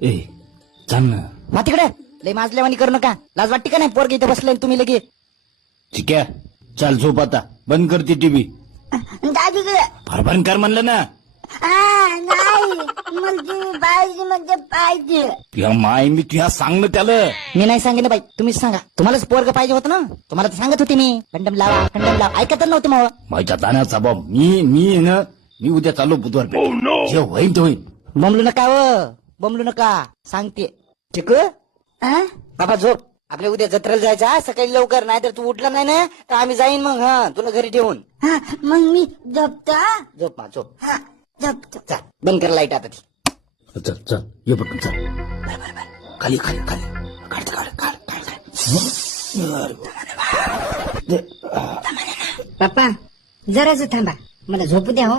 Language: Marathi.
ए चाल ना. वा तिकडे लय माजल्यावानी करू नका. लाज वाटते का नाही? पोरग इथे बसलाय तुम्ही लगे. ठीक आहे चाल झोप आता. बंद करते टीव्ही. दादी बंद कर म्हणलं ना. नाही म्हणजे पाहिजे तुझ्या माय मी तुझ्या सांग ना त्याला. मी नाही सांगेन बाई, तुम्हीच सांगा. तुम्हालाच पोरग पाहिजे होतं ना. तुम्हाला तर सांगत होते मी कंडम लावा कंडम लावा. ऐकत नव्हते मग. माझ्या दाण्याचा बाब मी उद्या चालू बुधवार जे होईल ते होईल. बमलू नका बमलू नका सांगते. ठीक बाबा झोप. आपल्या उद्या जत्रेला जायचा सकाळी लवकर. नाही तर तू उठला नाही ना तर आम्ही जाईन मग. तुला घरी ठेवून. मग मी झोपतो. झोप मा झोप. झोपतो. चल बंद कर लाईट आता ती. चल चल ये पटकन चल. खाली खाली खाली काढ. पप्पा जराच थांबा, मला झोपू द्या हो.